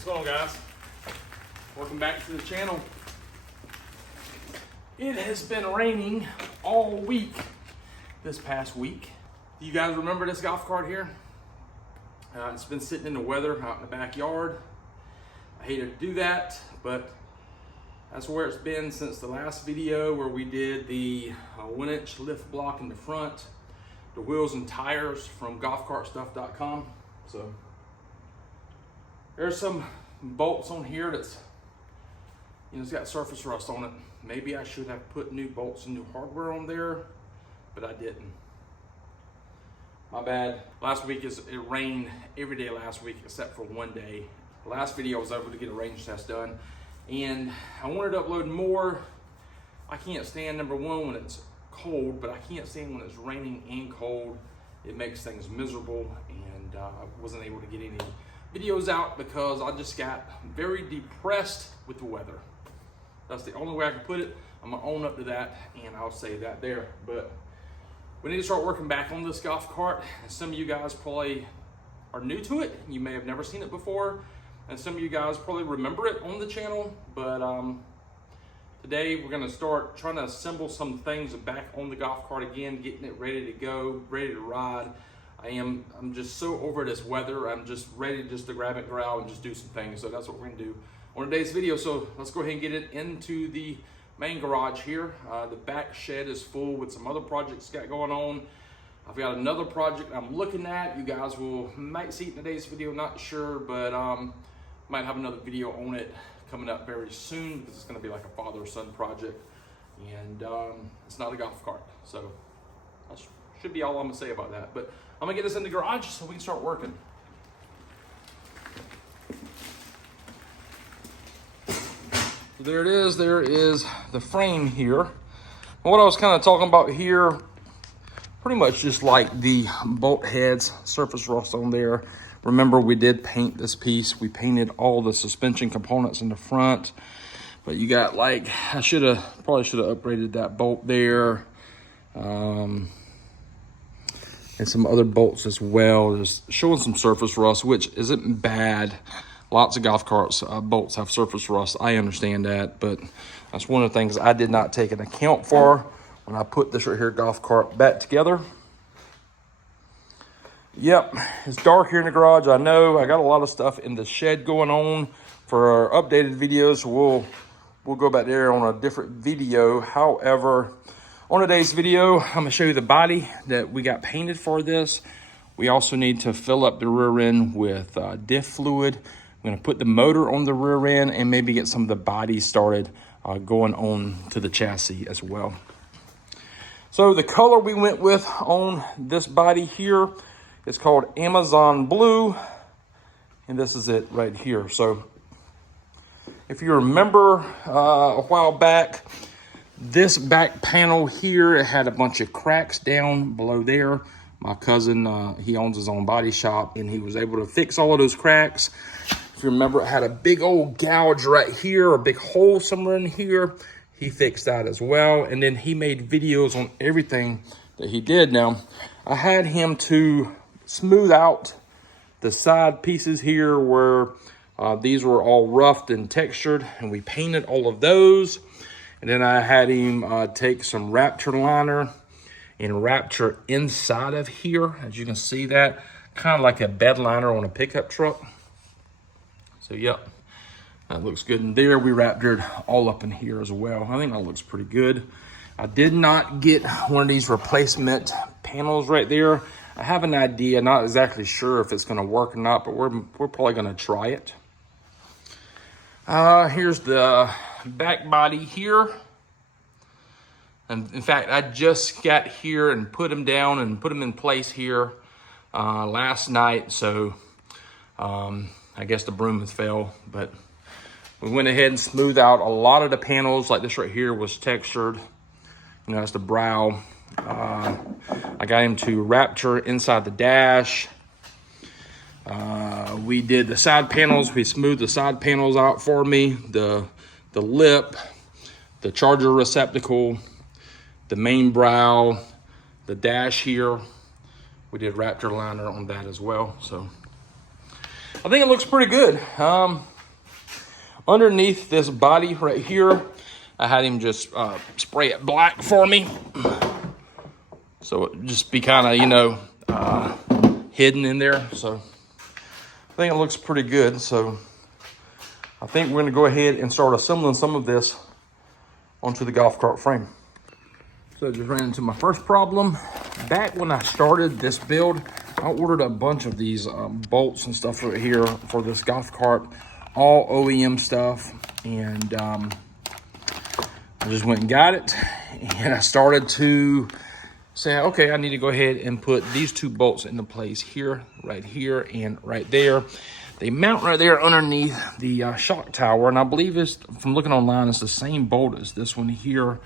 What's going on, guys? Welcome back to the channel. It has been raining all week this past week. Do you guys remember this golf cart here? It's been sitting in the weather out in the backyard. I hated to do that, but that's where it's been since the last video where we did the 1-inch lift block in the front, the wheels and tires from golfcartstuff.com. So there's some bolts on here that's, it's got surface rust on it. Maybe I should have put new bolts and new hardware on there, but I didn't. My bad. Last week it rained every day last week except for one day. The last video I was able to get a range test done, and I wanted to upload more. I can't stand, number one, when it's cold, but I can't stand when it's raining and cold. It makes things miserable, and I wasn't able to get any videos out because I just got very depressed with the weather. That's the only way I can put it. I'm gonna own up to that, and I'll say that there. But we need to start working back on this golf cart. And some of you guys probably are new to it. You may have never seen it before, and some of you guys probably remember it on the channel. But today we're gonna start trying to assemble some things back on the golf cart again, getting it ready to go, ready to ride. I'm just so over this weather. I'm just ready just to grab it, go out, and just do some things. So that's what we're gonna do on today's video. So let's go ahead and get it into the main garage here. The back shed is full with some other projects got going on. I've got another project I'm looking at. You guys might see it in today's video, not sure, but might have another video on it coming up very soon because it's gonna be like a father-son project, and it's not a golf cart. So that should be all I'm gonna say about that. But I'm gonna get this in the garage so we can start working. So there it is. There is the frame here. What I was kind of talking about here, pretty much just like the bolt heads, surface rust on there. Remember, we did paint this piece. We painted all the suspension components in the front, but you got like, I probably should have upgraded that bolt there. And some other bolts as well. Just showing some surface rust, which isn't bad. Lots of golf carts bolts have surface rust. I understand that, but that's one of the things I did not take an account for when I put this right here golf cart back together. Yep, it's dark here in the garage. I know I got a lot of stuff in the shed going on for our updated videos. We'll go back there on a different video. However, on today's video, I'm gonna show you the body that we got painted for this. We also need to fill up the rear end with diff fluid. I'm gonna put the motor on the rear end and maybe get some of the body started going on to the chassis as well. So the color we went with on this body here is called Amazon Blue, and this is it right here. So if you remember a while back, this back panel here, it had a bunch of cracks down below there. My cousin, he owns his own body shop, and he was able to fix all of those cracks. If you remember, it had a big old gouge right here, a big hole somewhere in here. He fixed that as well, and then he made videos on everything that he did. Now, I had him to smooth out the side pieces here where these were all roughed and textured, and we painted all of those. And then I had him take some Rapture liner and Rapture inside of here. As you can see that, kind of like a bed liner on a pickup truck. So yep, that looks good in there. We Raptured all up in here as well. I think that looks pretty good. I did not get one of these replacement panels right there. I have an idea, not exactly sure if it's gonna work or not, but we're probably gonna try it. Here's the back body here, and in fact I just got here and put them down and put them in place here last night, so I guess the broom has fell, but we went ahead and smoothed out a lot of the panels. Like this right here was textured, that's the brow. I got him to Rapture inside the dash. We did the side panels. We smoothed the side panels out for me. The lip, the charger receptacle, the main brow, the dash here. We did Rapture liner on that as well. So I think it looks pretty good. underneath this body right here, I had him just spray it black for me. So it just be kind of, you know, hidden in there. So I think it looks pretty good. So I think we're gonna go ahead and start assembling some of this onto the golf cart frame. So I just ran into my first problem. Back when I started this build, I ordered a bunch of these bolts and stuff right here for this golf cart, all OEM stuff. And I just went and got it. And I started to say, okay, I need to go ahead and put these 2 bolts into place here, and right there. They mount right there underneath the shock tower. And I believe it's, from looking online, it's the same bolt as this one here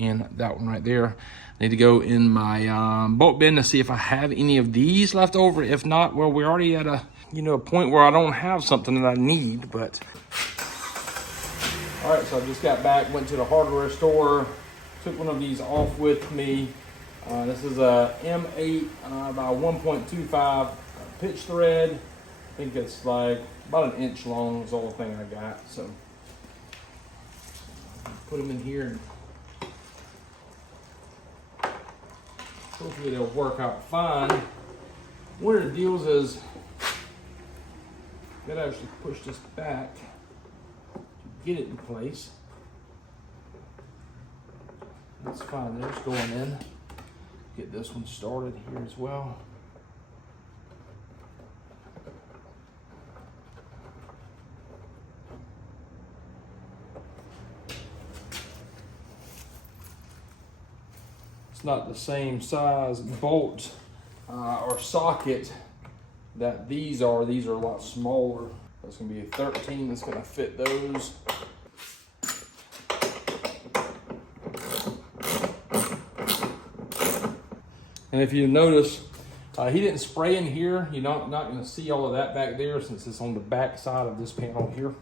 and that one right there. I need to go in my bolt bin to see if I have any of these left over. If not, well, we're already at a, you know, a point where I don't have something that I need, but. All right, so I just got back, went to the hardware store, took one of these off with me. This is a M8 by 1.25 pitch thread. I think it's like about 1 inch long is the whole thing I got. So put them in here and hopefully they'll work out fine. One of the deals is you gotta actually push this back to get it in place. That's fine, there's going in. Get this one started here as well. It's not the same size bolt or socket that these are. These are a lot smaller. That's gonna be a 13 that's gonna fit those. And if you notice, he didn't spray in here. You're not gonna see all of that back there since it's on the back side of this panel here.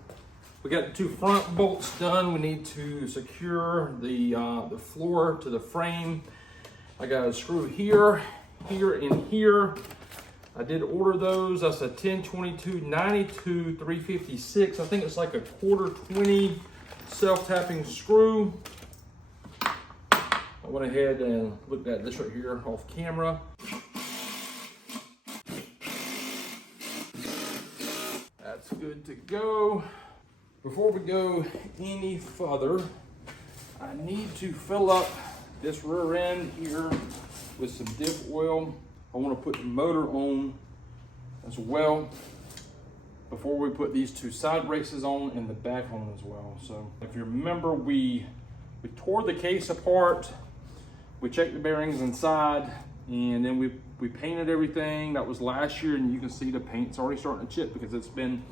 We got the 2 front bolts done. We need to secure the floor to the frame. I got a screw here, here, and here. I did order those. That's a 1022 92 356. I think it's like a 1/4 20 self-tapping screw. I went ahead and looked at this right here off camera. That's good to go. Before we go any further, I need to fill up this rear end here with some diff oil. I want to put the motor on as well before we put these 2 side braces on and the back on as well. So if you remember, we tore the case apart, we checked the bearings inside, and then we painted everything. That was last year, and you can see the paint's already starting to chip because it's been,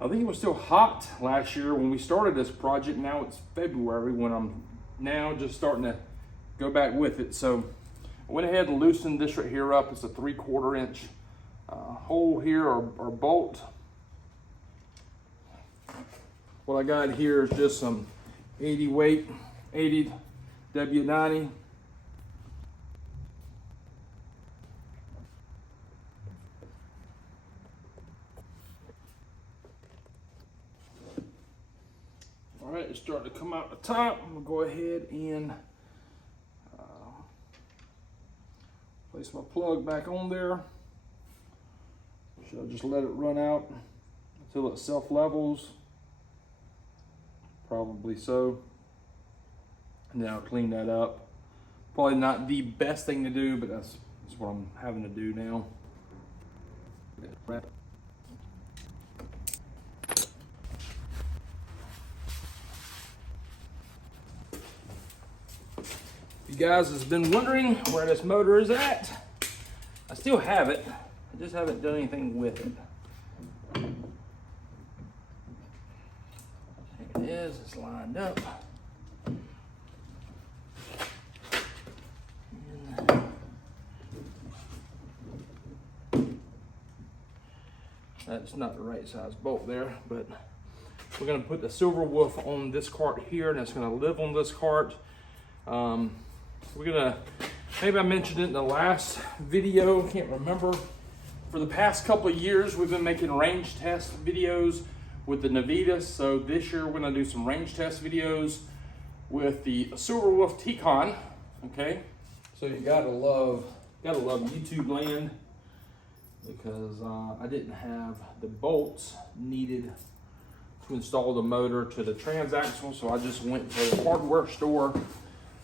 I think it was still hot last year when we started this project. Now it's February when I'm now just starting to go back with it. So I went ahead and loosened this right here up. It's a 3/4 inch hole here or bolt. What I got here is just some 80 weight, 80 W90. All right, it's starting to come out the top. I'm gonna go ahead and place my plug back on there. Should I just let it run out until it self-levels? Probably so. And then I'll clean that up. Probably not the best thing to do, but that's what I'm having to do now. You guys have been wondering where this motor is at. I still have it. I just haven't done anything with it. There it is. It's lined up. That's not the right size bolt there, but we're going to put the SilverWolf on this cart here, and it's going to live on this cart. We're gonna, maybe I mentioned it in the last video, can't remember. For the past couple of years, we've been making range test videos with the Navitas. So this year we're gonna do some range test videos with the SilverWolf Teekon. Okay, so you gotta love YouTube land, because I didn't have the bolts needed to install the motor to the Transaxle, so I just went to the hardware store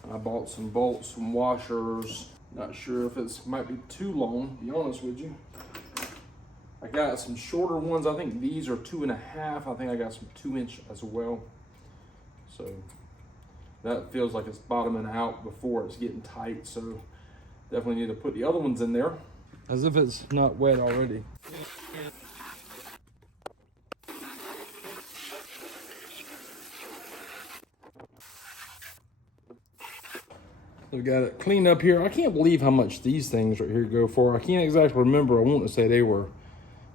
and I bought some bolts, some washers. Not sure if it's might be too long, to be honest with you. I got some shorter ones. I think these are 2.5. I think I got some 2-inch as well. So that feels like it's bottoming out before it's getting tight. So definitely need to put the other ones in there, as if it's not wet already. We got it cleaned up here. I can't believe how much these things right here go for. I can't exactly remember. I want to say they were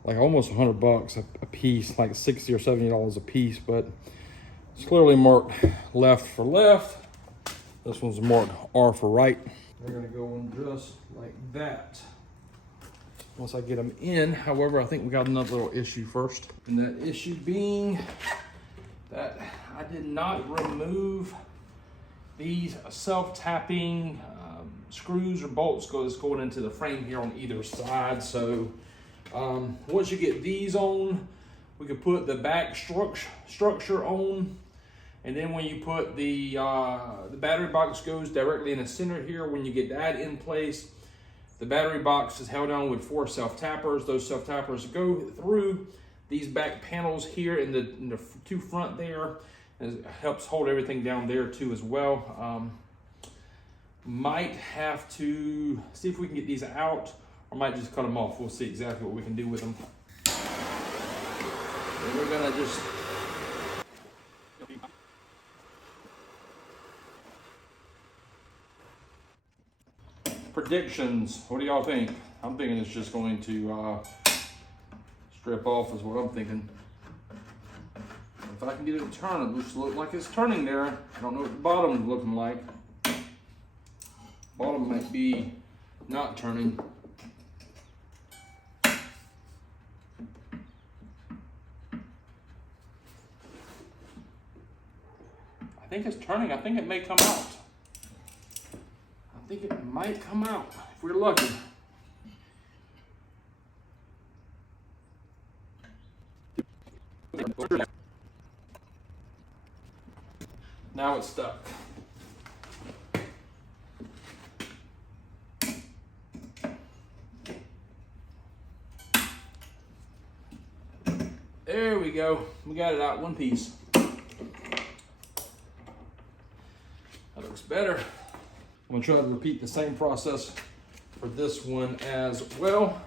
like almost $100 a piece, like $60 or $70 a piece, but it's clearly marked left for left. This one's marked R for right. They're gonna go in just like that once I get them in. However, I think we got another little issue first. And that issue being that I did not remove these self-tapping screws or bolts going into the frame here on either side. So once you get these on, we can put the back structure on, and then when you put the battery box goes directly in the center here. When you get that in place, the battery box is held on with 4 self-tappers. Those self-tappers go through these back panels here in the 2 front there. It helps hold everything down there too as well. Might have to see if we can get these out, or might just cut them off. We'll see exactly what we can do with them. And we're gonna just predictions. What do y'all think? I'm thinking it's just going to strip off is what I'm thinking. If I can get it to turn, it looks like it's turning there. I don't know what the bottom is looking like. Bottom might be not turning. I think it's turning. I think it may come out. I think it might come out if we're lucky. Now it's stuck. There we go. We got it out one piece. That looks better. I'm gonna try to repeat the same process for this one as well.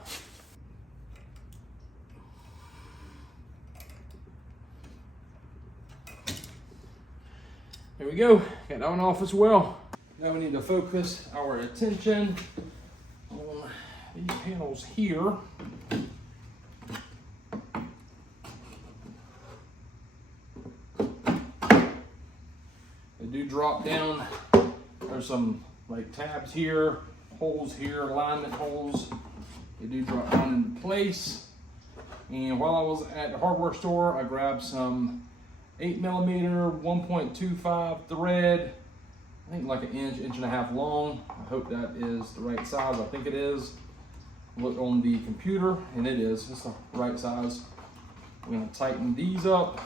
There we go, got that one off as well. Now we need to focus our attention on these panels here. They do drop down. There's some like tabs here, holes here, alignment holes. They do drop down into place. And while I was at the hardware store, I grabbed some 8mm 1.25 thread, I think like an inch and a half long. I hope that is the right size. I think it is. Look on the computer, and it is. It's the right size. We're gonna tighten these up,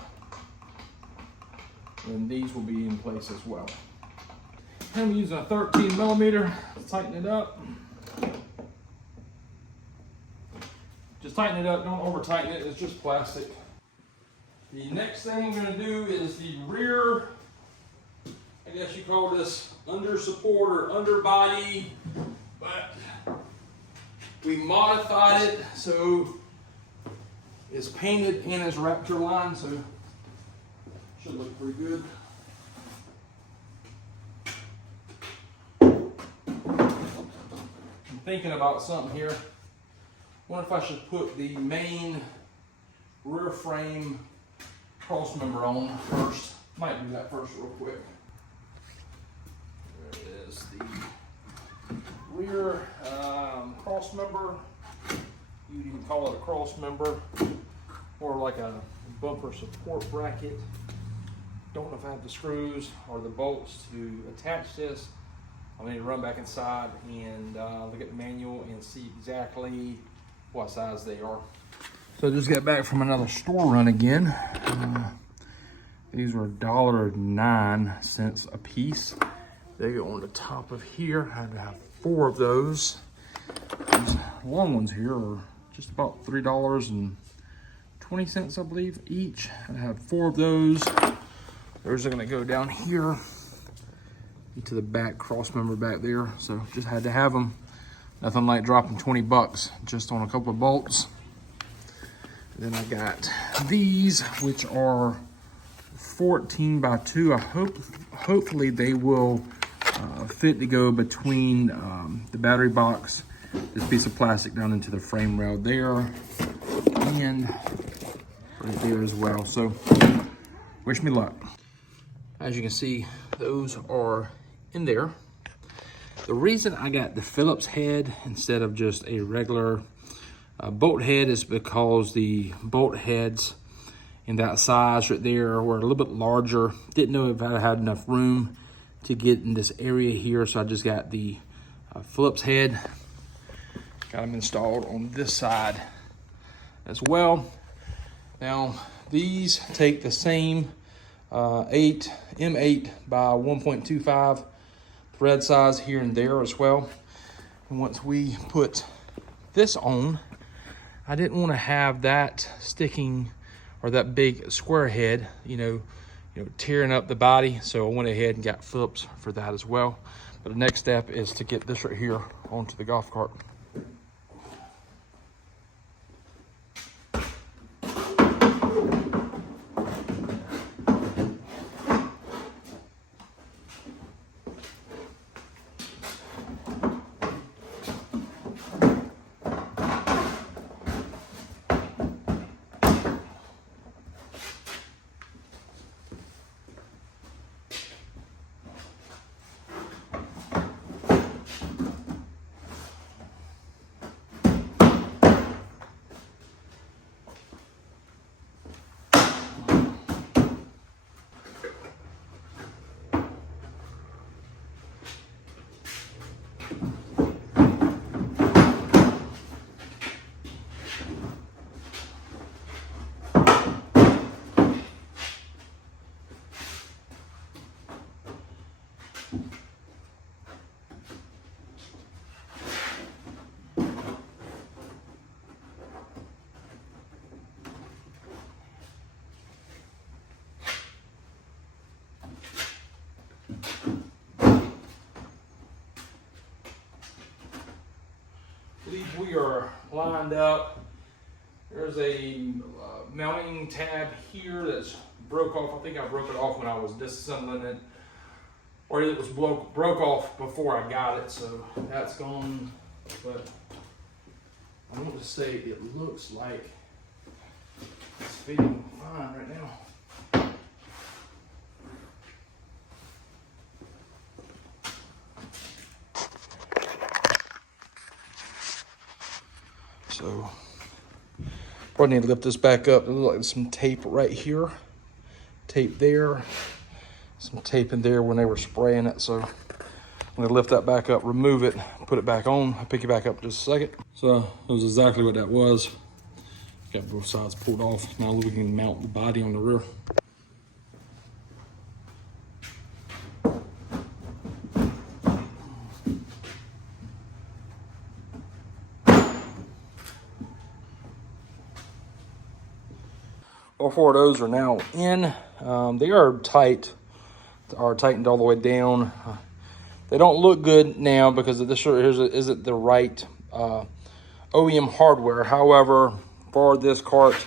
and these will be in place as well. I'm using a 13mm to tighten it up. Just tighten it up, don't over tighten it, it's just plastic. The next thing we're going to do is the rear, I guess you call this under support or underbody, but we modified it so it's painted in its Raptor line, so should look pretty good. I'm thinking about something here. Wonder if I should put the main rear frame cross member on first. Might do that first real quick. There it is, the rear cross member. You can call it a cross member. more like a bumper support bracket. Don't know if I have the screws or the bolts to attach this. I'll need to run back inside and look at the manual and see exactly what size they are. So I just got back from another store run again. These were $1.09 a piece. They go on the top of here. I had to have 4 of those. These long ones here are just about $3.20, I believe, each. I have 4 of those. Those are gonna go down here into the back cross member back there. So just had to have them. Nothing like dropping 20 bucks just on a couple of bolts. And then I got these, which are 14 by 2. Hopefully they will fit to go between the battery box, this piece of plastic down into the frame rail there, and right there as well. So wish me luck. As you can see, those are in there. The reason I got the Phillips head instead of just a regular bolt head is because the bolt heads in that size right there were a little bit larger. Didn't know if I had enough room to get in this area here, so I just got the Phillips head. Got them installed on this side as well. Now, these take the same M8 by 1.25 thread size here and there as well. And once we put this on, I didn't want to have that sticking, or that big square head, you know, tearing up the body. So I went ahead and got Phillips for that as well. But the next step is to get this right here onto the golf cart. We are lined up. There's a mounting tab here that's broke off. I think I broke it off when I was disassembling it, or it was broke off before I got it, so that's gone. But I want to say it looks like it's fitting fine right now. So probably need to lift this back up. It looks like some tape right here, tape there, some tape in there when they were spraying it. So I'm gonna lift that back up, remove it, put it back on. I'll pick it back up in just a second. So that was exactly what that was. Got both sides pulled off. Now we can mount the body on the rear. All 4 of those are now in. They are tightened all the way down. They don't look good now because this isn't the right OEM hardware. However, for this cart,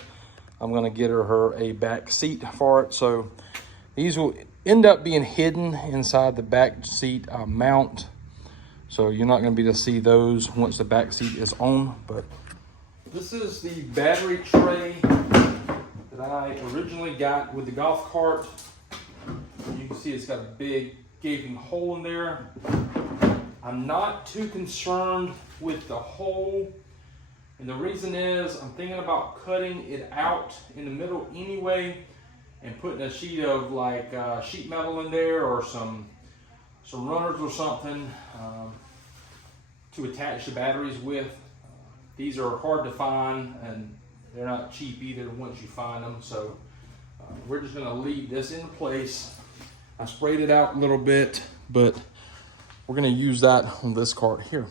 I'm gonna get her a back seat for it. So these will end up being hidden inside the back seat mount. So you're not gonna be able to see those once the back seat is on. But this is the battery tray that I originally got with the golf cart. You can see it's got a big gaping hole in there. I'm not too concerned with the hole And the reason is I'm thinking about cutting it out in the middle anyway and putting a sheet of like sheet metal in there or some runners or something to attach the batteries with. These are hard to find and they're not cheap either once you find them. So we're just gonna leave this in place. I sprayed it out a little bit, but we're gonna use that on this cart here.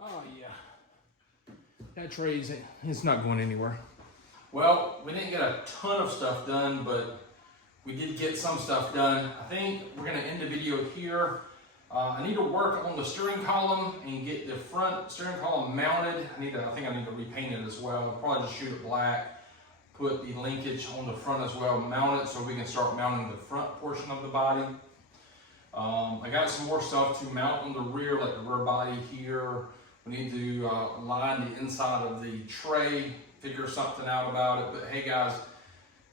Oh yeah, that tray's, it's not going anywhere. Well, we didn't get a ton of stuff done, but we did get some stuff done. I think we're gonna end the video here. I need to work on the steering column and get the front steering column mounted. I think I need to repaint it as well. I'll probably just shoot it black, put the linkage on the front as well, mount it so we can start mounting the front portion of the body. I got some more stuff to mount on the rear, like the rear body here. We need to line the inside of the tray, figure something out about it. But hey guys,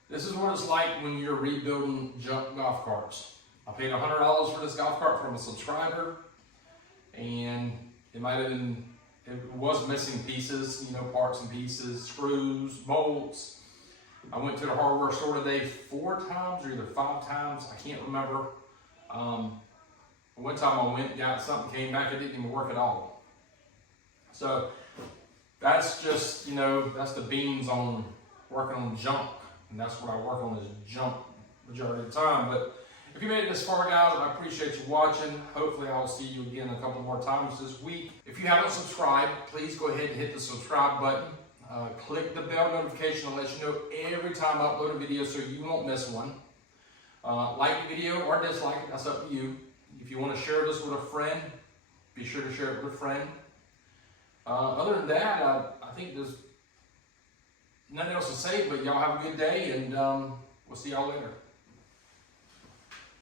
this is what it's like when you're rebuilding junk golf carts. I paid $100 for this golf cart from a subscriber, and it might have been, it was missing pieces, you know, parts and pieces, screws, bolts. I went to the hardware store today 4 times or either 5 times, I can't remember. One time I went, got something, came back, it didn't even work at all. So that's just, you know, that's the beans on working on junk, and that's what I work on is junk majority of the time. But if you made it this far, guys, I appreciate you watching. Hopefully I'll see you again a couple more times this week. If you haven't subscribed, please go ahead and hit the subscribe button. Click the bell notification to let you know every time I upload a video so you won't miss one. Like the video or dislike it, that's up to you. If you want to share this with a friend, be sure to share it with a friend. Other than that, I think there's nothing else to say, but y'all have a good day, and we'll see y'all later.